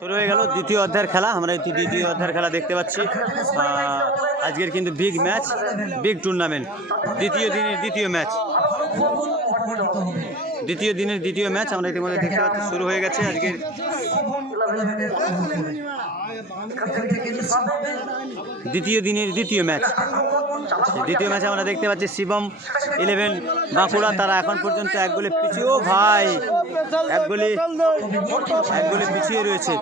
শুরু হয়ে গেল দ্বিতীয় অধ্যায়ের খেলা। আমরা এই দ্বিতীয় অধ্যায়ের খেলা দেখতে পাচ্ছি। আজকের কিন্তু বিগ ম্যাচ বিগ টুর্নামেন্ট দ্বিতীয় দিনের দ্বিতীয় ম্যাচ দ্বিতীয় দিনের দ্বিতীয় ম্যাচ আমরা ইতিমধ্যে দেখতে পাচ্ছি, শুরু হয়ে গেছে আজকের। দ্বিতীয় দিনের দ্বিতীয় ম্যাচ। দ্বিতীয় ম্যাচে আমরা দেখতে পাচ্ছি শিবম ইলেভেন বাঁকুড়া তারা এখন পর্যন্ত এক গোলে পিছিয়ে ও ভাই এক গোলে এক গোলে পিছিয়ে রয়েছে।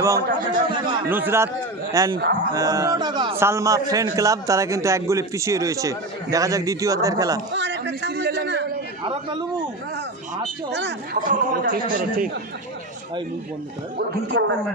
এবং Nusrat and Salma friend club তারা কিন্তু এক গোলে পিছিয়ে রয়েছে। দেখা যাক দ্বিতীয় অধ্যায়ের খেলা। ঠিক করো। ঠিক কান্তি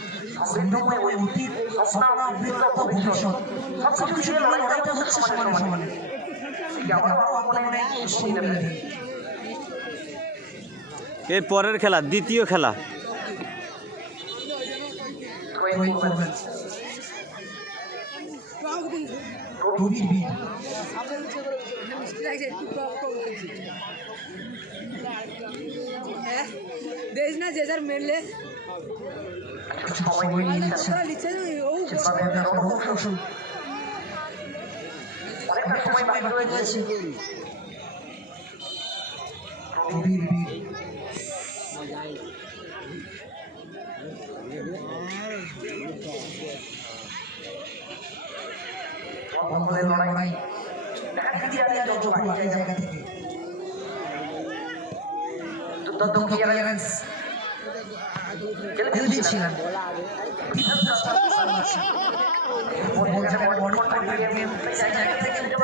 সংগ্রামময় ওই অতীত স্বপ্নাবৃত্ত ভবিষ্যৎ। সব নিয়ে লড়াইটা হচ্ছে সমানে সমানে আবারও আপনারা শুনে নেবেন এর পরের খেলা দ্বিতীয় খেলা। ভিড় দেশ না যে যার মেনলে কিছু সময় নিয়ে ও সেভাবে আপনার রণকৌশল অনেকটা সময় লড়াই জায়গা থেকে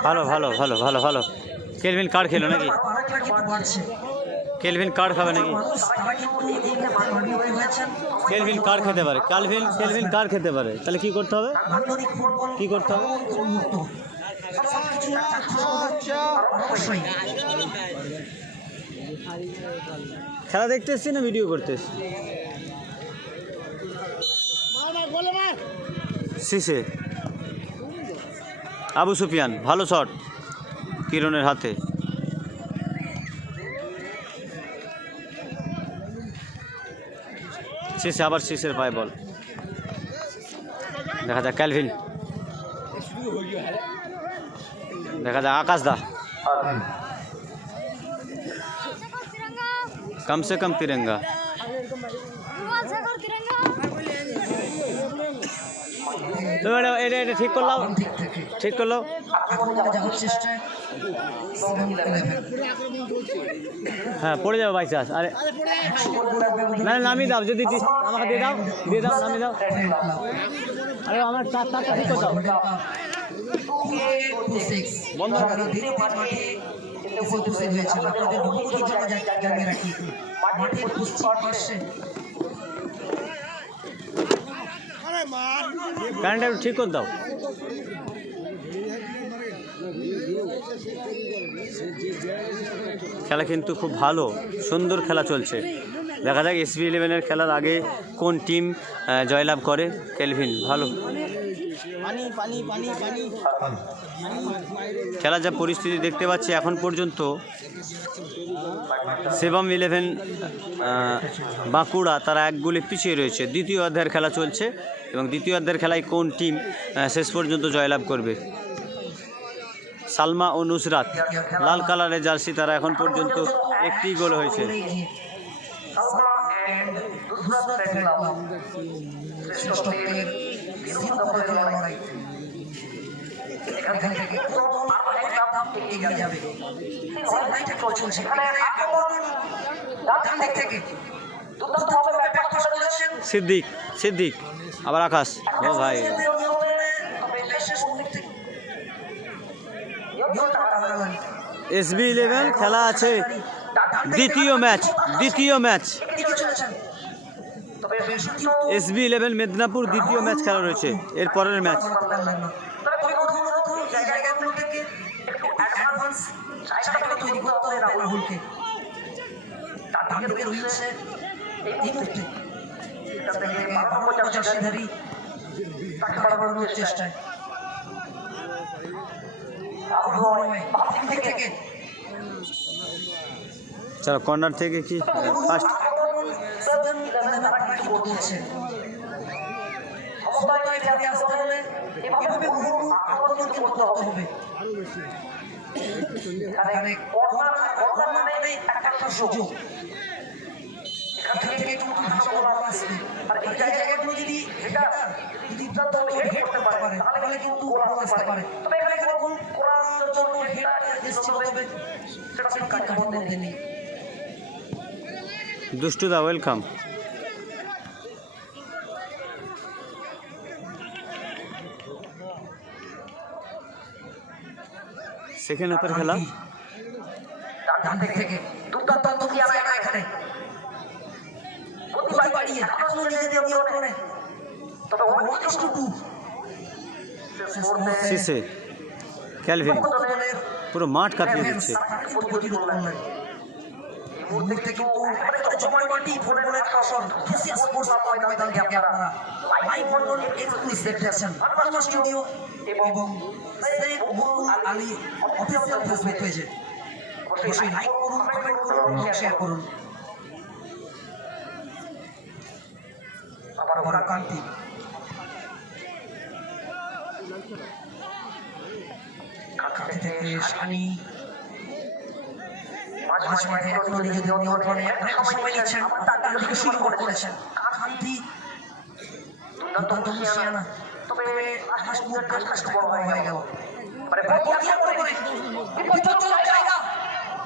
ভালো ভালো ভালো ভালো ভালো। কেলভিন কার্ড খেলো নাকি? কেলভিন কার্ড খাবে নাকি? কেলভিন কার্ড খেতে পারে। কালভিন কেলভিন কার্ড খেতে পারে। তাহলে কি করতে হবে? কি করতে হবে? খেলা দেখতে এসছি না ভিডিও করতে এসছি শিশে আবু সুফিয়ান ভালো শট কিরণের হাতে। শিশে আবার শিশের পায়ে বল। দেখা যাক ক্যালভিন। দেখা যাক আকাশ দা। হ্যাঁ। কমসে কম তিরঙ্গা। এটা এটা এটা ঠিক করলাম ঠিক করল? হ্যাঁ পড়ে যাবে বাই চান্স আরে না নামিয়ে দাও যদি দিস- আমাকে দিয়ে দাও দিয়ে দাও নামিয়ে দাও। আরে আমার চার চারটা ঠিক করে দাও বন্ধ। রাখো। মাঠের পশ্চিম পার্শ্বে কারেন্টটা একটু ঠিক করে দাও। খেলা কিন্তু খুব ভালো, সুন্দর খেলা চলছে। দেখা যাক এসবি ইলেভেনের খেলার আগে কোন টিম জয়লাভ করে। কেলভিন ভালো। খেলার যা পরিস্থিতি দেখতে পাচ্ছি এখন পর্যন্ত সেবম ইলেভেন বাঁকুড়া তারা এক গোলে পিছিয়ে রয়েছে। দ্বিতীয় অধ্যায়ের খেলা চলছে এবং দ্বিতীয় অধ্যায়ের খেলায় কোন টিম শেষ পর্যন্ত জয়লাভ করবে? সালমা ও নুসরাত, লাল কালারের জার্সি তারা এখন পর্যন্ত একটি গোল হয়েছে। এখান থেকে ডান দিক থেকে দুর্দান্তভাবে ব্যাট করেছেন সিদ্দিক সিদ্দিক আবার আকাশ। ও ভাই। এসবি ইলেভেন খেলা আছে। দ্বিতীয় ম্যাচ দ্বিতীয় ম্যাচ। এসবি ইলেভেন মেদিনীপুর দ্বিতীয় ম্যাচ খেলা রয়েছে। এর পরের ম্যাচ। রাহুলকে। রয়েছে এই মুহূর্তে। তাকে বাড়ানোর চেষ্টায়। চলো কর্নার থেকে কি ফার্স্ট তারা এভাবে আক্রমণকে করতে হবে। মানে নেই দুষ্টুদা ওয়েলকাম সেকেন্ড হাফের খেলা ডান দিক থেকে দুর্দান্ত তুমি আর একা এখানে গতি বাড়িয়ে এখনও নিজেদের নিয়ন্ত্রণে তবে অনেকটুকু সিসে ক্যালভিন পুরো মাঠ কাঁপিয়ে দিচ্ছে। এবং মুকুল আলী অফিসিয়াল ফেসবুক পেজে অবশ্যই লাইক করুন কমেন্ট করুন শেয়ার করুন। আবার কান্তি কাকাতে থেকে শানি মাঝ মাঠে এখনও নিজেদের নিয়ন্ত্রণে অনেক সময় নিচ্ছেন তার দিকে শুরু করে করেছেন কান্তি দুর্দান্ত মিশিয়ানা তবে আকাশ মুখ আকাশ বড় হয়ে গেল। মানে করে করে বিপজ্জনক জায়গা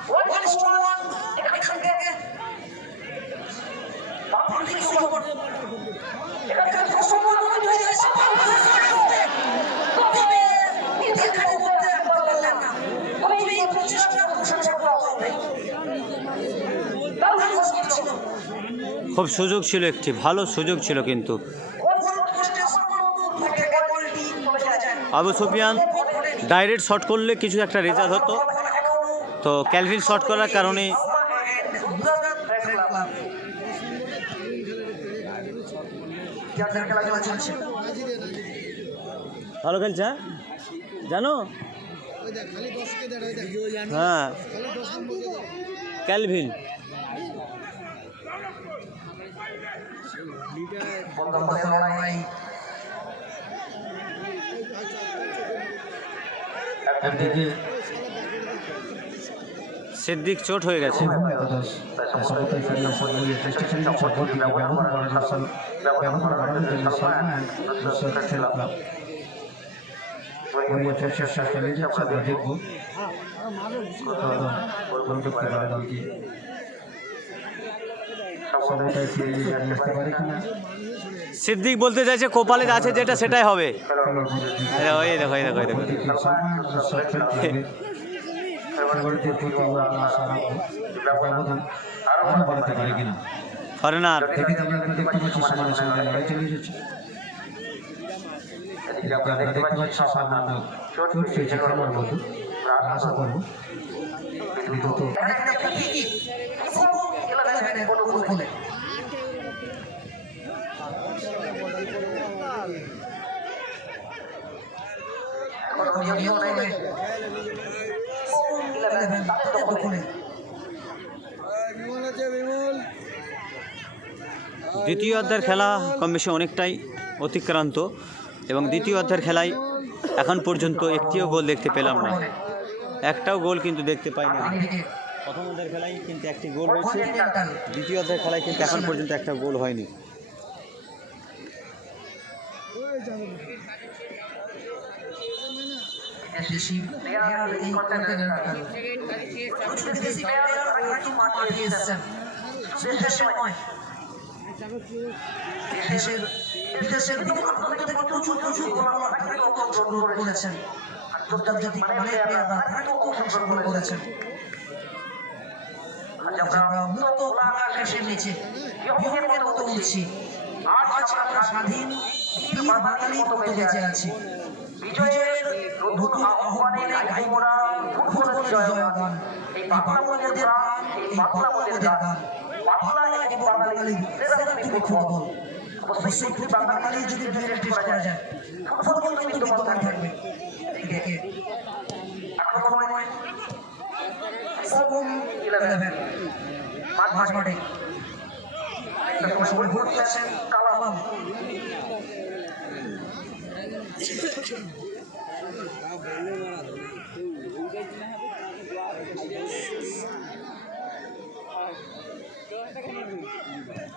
ওয়ান স্ট্রং ওয়ান এখান থেকে দিকে এখানে মনে হয়ে খুব সুযোগ ছিল একটি ভালো সুযোগ ছিল কিন্তু আবু সুফিয়ান ডাইরেক্ট শট করলে কিছু একটা রেজাল্ট হতো। তো ক্যালভিন শট করার কারণে ভালো খেলছে হ্যাঁ? জানো? হ্যাঁ। ক্যালভিন একদিকে সিদ্দিক চোট হয়ে গেছে সমতায় ফিরে আসা নিয়ে চেষ্টা চালিয়ে সর্বদিকে ব্যবহার করার জন্য ব্যবহার করার জন্য শর্মা অ্যান্ড খেলা ক্লাব ওই চেষ্টা চালিয়ে যাচ্ছে আমরা দেখব গোল করতে পারে দলটি সমতায় ফিরিয়ে নিয়ে আসতে পারে কিনা সিদ্দিক বলতে চাইছে কোপালে আছে যেটা, সেটাই হবে। আরে ওই দেখো এই দেখো এই দেখো। শর্মা অ্যান্ড ক্লাবের ফেভারিটের প্রতি আমরা আশা রাখব ব্যবধান আরও বাড়াতে পারে কিনা ফরেনার দেখে আমরা দেখতে পাচ্ছি সমানের সঙ্গে লড়াই চালিয়ে যাচ্ছে এদিকে আমরা দেখতে পাচ্ছি সামান্য চোট পেয়েছে খেলার মধ্যে আশা করব দ্রুত দ্বিতীয় অর্ধের খেলা কম বেশি অনেকটাই অতিক্রান্ত এবং দ্বিতীয় অর্ধের খেলায় এখন পর্যন্ত একটিও গোল দেখতে পেলাম না। একটাও গোল কিন্তু দেখতে পাই না প্রথম অর্ধের খেলায় কিন্তু একটি গোল হয়েছে দ্বিতীয় অর্ধের খেলায় কিন্তু এখন পর্যন্ত একটা গোল হয়নি। প্লেয়ার এই করেছেন স্বাধীন বীর বাঙালির মতো বেঁচে আছি বিজয়ের নতুন আহ্বানে গাইমোরা ফুটবলের জয়গান এই বাংলা মোদের গান এই বাংলা মোদের গান। বাংলা এবং বাঙালির সেরা তুমি ফুটবল অবশ্যই ফুটবল বাঙালি যদি দুইয়ের টেস্ট করা যায় ফুটবল কিন্তু বিদ্যমান থাকবে। সেভেন ইলেভেন মাঠে একটা সময় ভোট দিয়েছেন কালাম।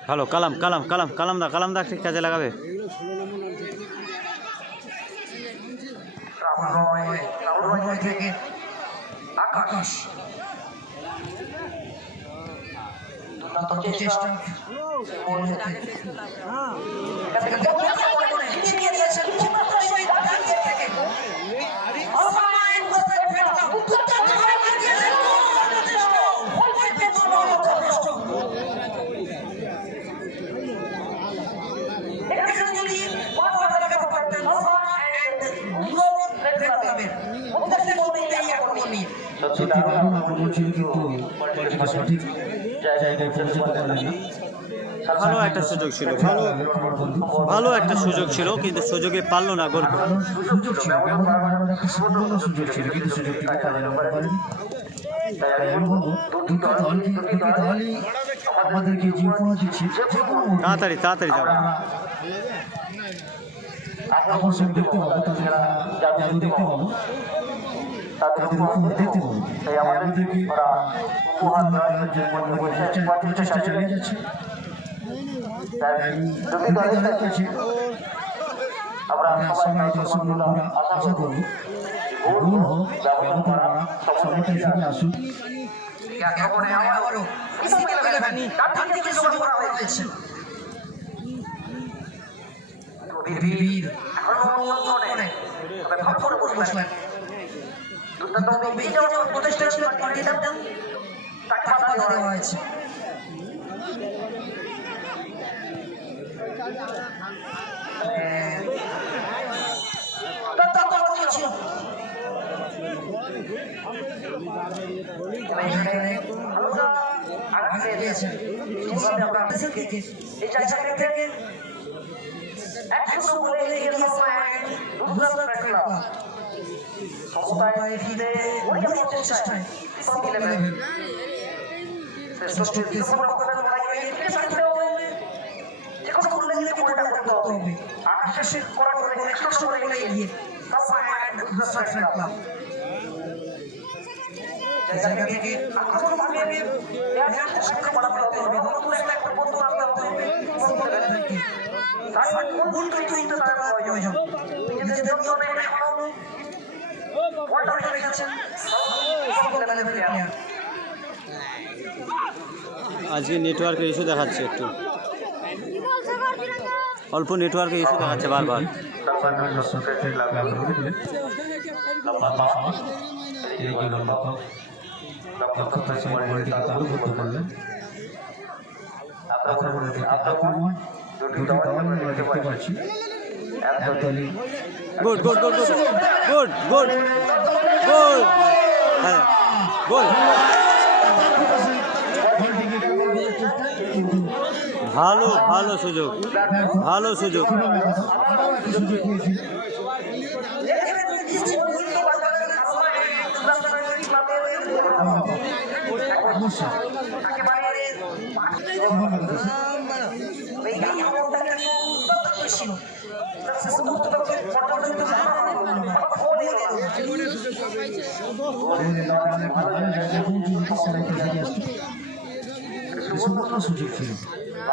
ভালো কালাম কালাম কালাম কালাম দা কালাম দা ঠিক কাজে লাগাবে। আকাশ। চেষ্টা গোল হতে ছিনিয়ে দিয়েছেন শহীদ গান্ধী থেকে অফলাইন বসে ফেললাম দুর্দান্ত করে দিয়েছেন গোল যথেষ্ট গোল যথেষ্ট এখানে যদি বল লাগাতে পারতেন অফলাইন গোল ফেললাম ওদের বলতেই এখন নিয়ে সত্যি দারুণ আক্রমণ ছিল কিন্তু সঠিক জায়গায় পৌঁছতে পারলেন না। ভালো একটা সুযোগ ছিল ভালো ভালো একটা সুযোগ ছিল কিন্তু সুযোগে পারল না গোল তাড়াতাড়ি তাড়াতাড়ি যাব আকর্ষণ দেখতে পাবো তাদের জাদু দেখতে পাবো তাদের উপহার দেখতে পাবো তাই আমাদেরকে উপহার দেওয়ার জন্য চেষ্টা- প্রচেষ্টা চালিয়ে যাচ্ছে আমরা সবাই দর্শকরা আশা করব ভুল হোক ব্যবধান করা ফিরে আসুন একেবারে আবারও ইলেভেন ডান দিকে শুরু করা হয়েছে বীর বীর এখনও নিয়ন্ত্রণে তবে উপর বসলেন দুর্দান্ত প্রতিষ্ঠা ছিল তাকে দেওয়া হয়েছে। দিয়েছেন এই জায়গা থেকে একশো বলে এগিয়ে সমতায় ফিরে চেষ্টায় শ্রেষ্ঠত্বের দীর্ঘপ্রকল্পের লড়াইয়ে ফিরে থাকতে হবে। যে কোনো মূল্যে পরিণত করতে হবে। আকাশে করা করে একশো বলে এগিয়ে জায়গা থেকে একটা বন্ধু আনতে আজকে নেটওয়ার্কের ইস্যু দেখাচ্ছে একটু। অল্প নেটওয়ার্কের ইস্যু দেখাচ্ছে বারবার। Good good good good good good good হ্যাঁ গুড ভালো ভালো সুযোগ ভালো সুযোগ। সুযোগ ছিল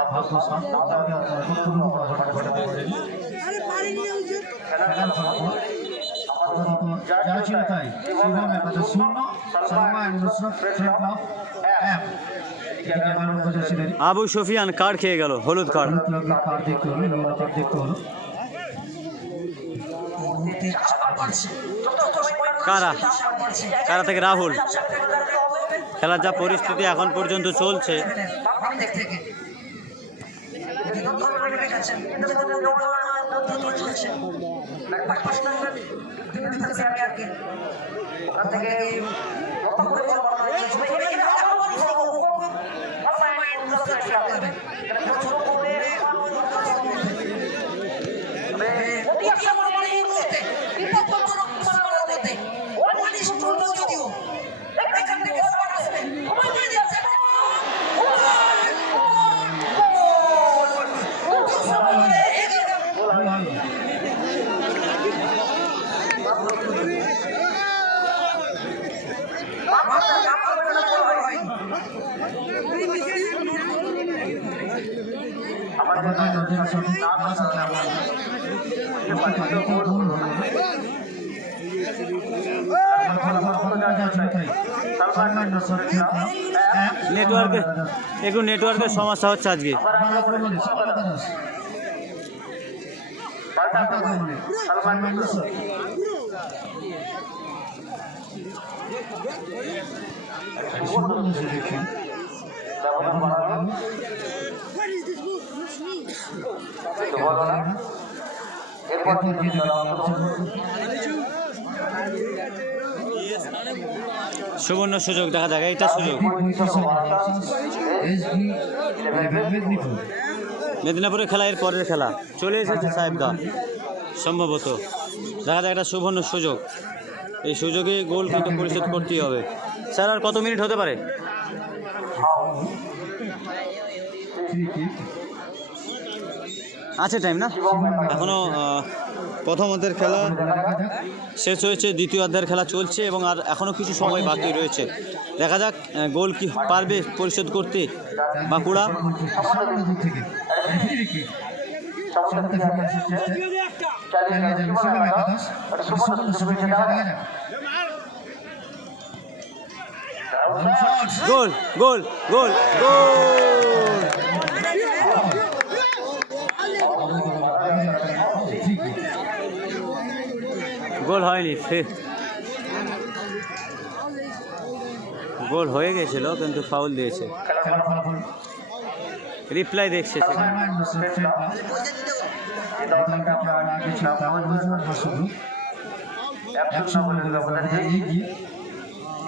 ভাগ্য সাথ তাকে কোনো ঘটনা ঘটাতে পারেনি খেলার ফলাফল আপাতত যা ছিল তাই। শিবম একাদশ শূন্য Sharma and Nusrat friend club এক আবু সফিয়ান কার্ড খেয়ে গেল? হলুদ কার্ড কারা? কারা থেকে? রাহুল। খেলার যা পরিস্থিতি এখন পর্যন্ত চলছে। থেকে গেছেন কিন্তু বন্ধু দৌড়ানোর পদ্ধতি চলছে একবার পাঁচ নম্বর ডিউটি থাকছে আমি আর কি ওখান থেকে কত করে বলা হয়েছে এখানে কিন্তু আবার বলছি, ও, ও, ও, অনলাইন দশটা টাকা দেবে। এটা ছোট করে অতি একটা বড় বড় এই মুহূর্তে, বিপজ্জনক পরিমাণের মধ্যে, অমানিস চলল যদিও। এখান থেকে আবার আসবে। ওই দিয়ে দিচ্ছে। গোল! গোল! দুশো বলে এগিয়ে যাবে। মাথা চাপা করে না গোল হয়নি। আমাদের নতুন সঠিক না থাকলে আমরা এবার পাঠিয়ে ভুল হলো আমার ফলাফল কত যাচ্ছে তাই সালমান সঠিক এক নেটওয়ার্কে একটু নেটওয়ার্কের সমস্যা হচ্ছে আজকে. এরপর সুবর্ণ সুযোগ, দেখা যাক, এইটা সুযোগ। মেদিনীপুরের খেলা, এর পরের খেলা। চলে এসেছে সাহেবদা সম্ভবত। দেখা যাক, একটা সুবর্ণ সুযোগ। এই সুযোগে গোল কিন্তু পরিশোধ করতেই হবে। স্যার, আর কত মিনিট হতে পারে? আছে টাইম না? এখনও প্রথম অর্ধের খেলা শেষ হয়েছে, দ্বিতীয় অর্ধের খেলা চলছে এবং আর এখনও কিছু সময় বাকি রয়েছে। দেখা যাক গোল কি পারবে পরিশোধ করতে বাঁকুড়া। গোল গোল গোল গোল। গোল হয়নি গোল হয়ে গেছিল কিন্তু ফাউল দিয়েছে রিপ্লাই দেখছে সেখানে।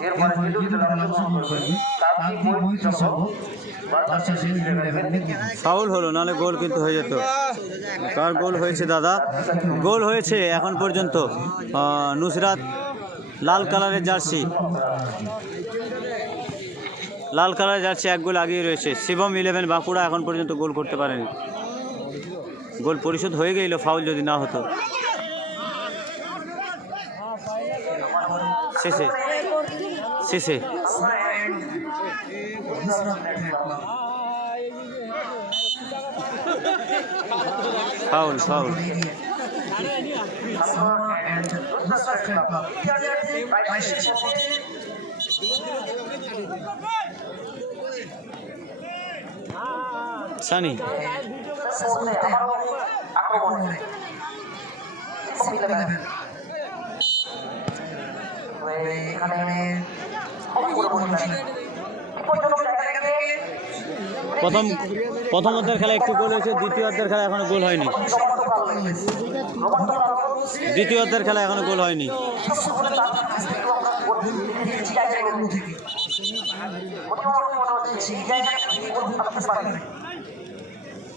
এরপরে ফাউল হলো নাহলে গোল কিন্তু হয়ে যেত। কার গোল হয়েছে দাদা। গোল হয়েছে এখন পর্যন্ত নুসরাত লাল কালারের জার্সি। লাল কালারের জার্সি এক গোল আগিয়ে রয়েছে। শিবম ইলেভেন বাঁকুড়া এখন পর্যন্ত গোল করতে পারেনি। গোল পরিশোধ হয়ে গেল ফাউল যদি না হতো। শেষে। শেষে ফাউল ফাউল সানি প্রথম প্রথম অর্ধের খেলা একটু গোল হয়েছে, দ্বিতীয় অর্ধের খেলা এখনও গোল হয়নি। দ্বিতীয় অর্ধের খেলা এখনও গোল হয়নি।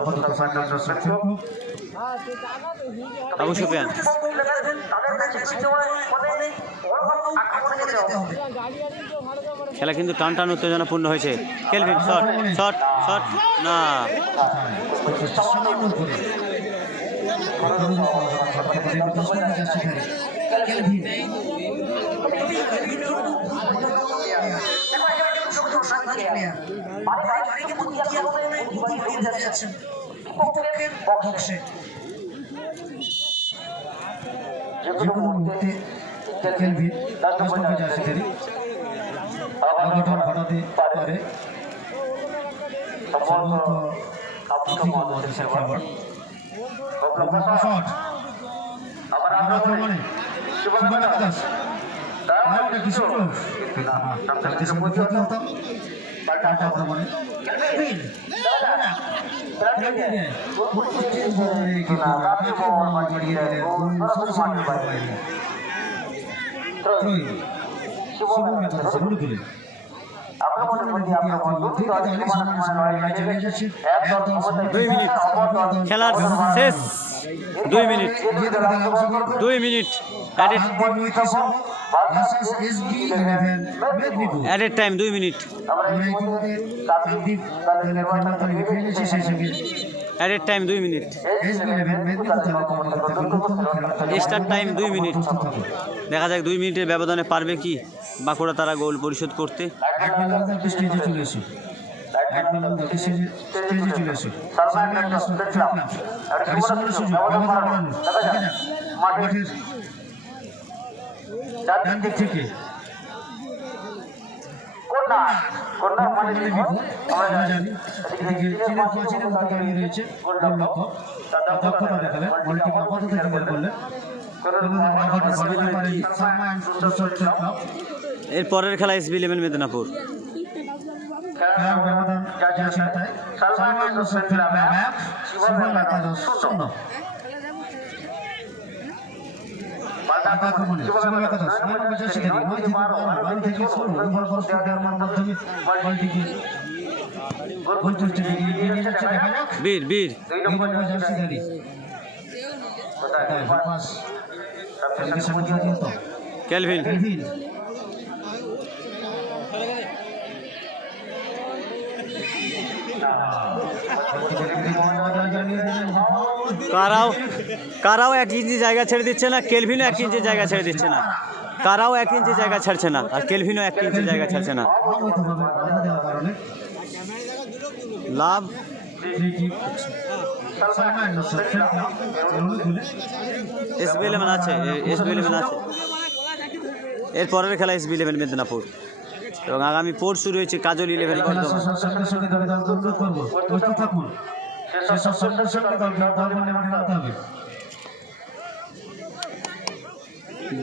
আপাতত আবু সুফিয়ান। খেলা কিন্তু টান টান উত্তেজনাপূর্ণ হয়েছে। কেলভিন শট শট শট না। চেষ্টা সামান্য করে কেলভিন যে কোনো মুহূর্তে কেলভিন দশ নম্বর জার্সি ধরি অঘটন ঘটাতে পারে সম্ভবত খেলোয়াড় লম্বা শট আবার আক্রমণে শুভকামনা দাস দারুণ কিন্তু না সামনে দিকে পৌঁছতে হতো পাল্টা মিনিট খেলার শেষ। দুই মিনিট দুই মিনিট। অ্যাডেড অ্যাডেড টাইম দুই মিনিট। অ্যাডেড টাইম দুই মিনিট। এক্সট্রা টাইম দুই মিনিট। দেখা যাক দুই মিনিটের ব্যবধানে পারবে কি? বাঁকুড়া তারা গোল পরিশোধ করতে। ব্যবধান যাক। মাঠের ডান দিক থেকে। আমরা জানি এদিকে চীনের কোচিনের মতো দাঁড়িয়ে রয়েছে গোলরক্ষক তার দক্ষতা দেখালেন? বলটিকে আপাতত ক্লিয়ার করলেন সালমান সুযোগ ক্লাব এর পরের খেলা এসবি ইলেভেন মেদিনীপুর। ব্যবধান সালমান শূন্য আক্রমণে শিবম একাদশ নয় নম্বর জার্সি থেকে নয় থেকে বারো বারো। থেকে ষোলো ওভার খরচ দেওয়ার মাধ্যমে বলটিকে গোল পোস্টে এগিয়ে নিয়ে যাচ্ছে দেখা যাক বীর বীর দুই নম্বর জার্সি দাঁড়িয়ে পাস তাদের সামনে দিয়ে দিত ক্যালভিন এলভিন কারাও কারাও এক ইঞ্চি জায়গা ছেড়ে দিচ্ছে না, কেলভিনও এক ইঞ্চি জায়গা ছেড়ে দিচ্ছে না। কারাও এক ইঞ্চি জায়গা ছাড়ছে না, আর কেলভিনও এক ইঞ্চি জায়গা ছাড়ছে না। লাভ? এসবি ইলেভেন আছে এসবি ইলেভেন আছে। এর পরের খেলা এসবি ইলেভেন মেদিনীপুর। এবং আগামী পরশু রয়েছে কাজল ইলেভেন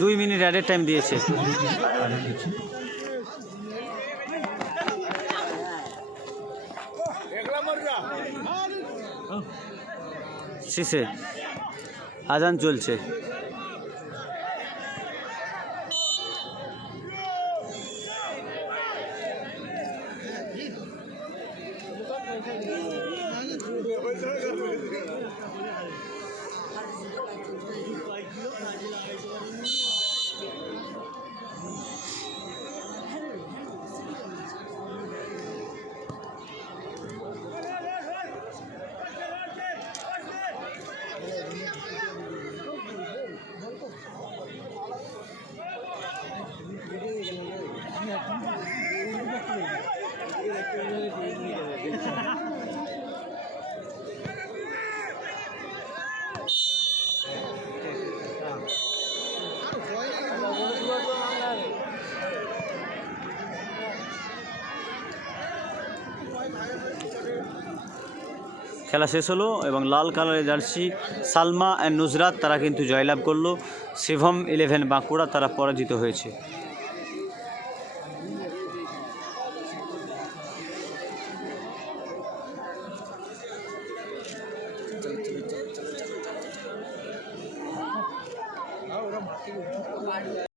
দুই মিনিট অ্যাডের টাইম দিয়েছে। শেষে আজান চলছে। খেলা শেষ হলো এবং লাল কালারের জার্সি সালমা অ্যান্ড নুজরাত তারা কিন্তু জয়লাভ করল। শিভম ইলেভেন বাঁকুড়া তারা পরাজিত হয়েছে।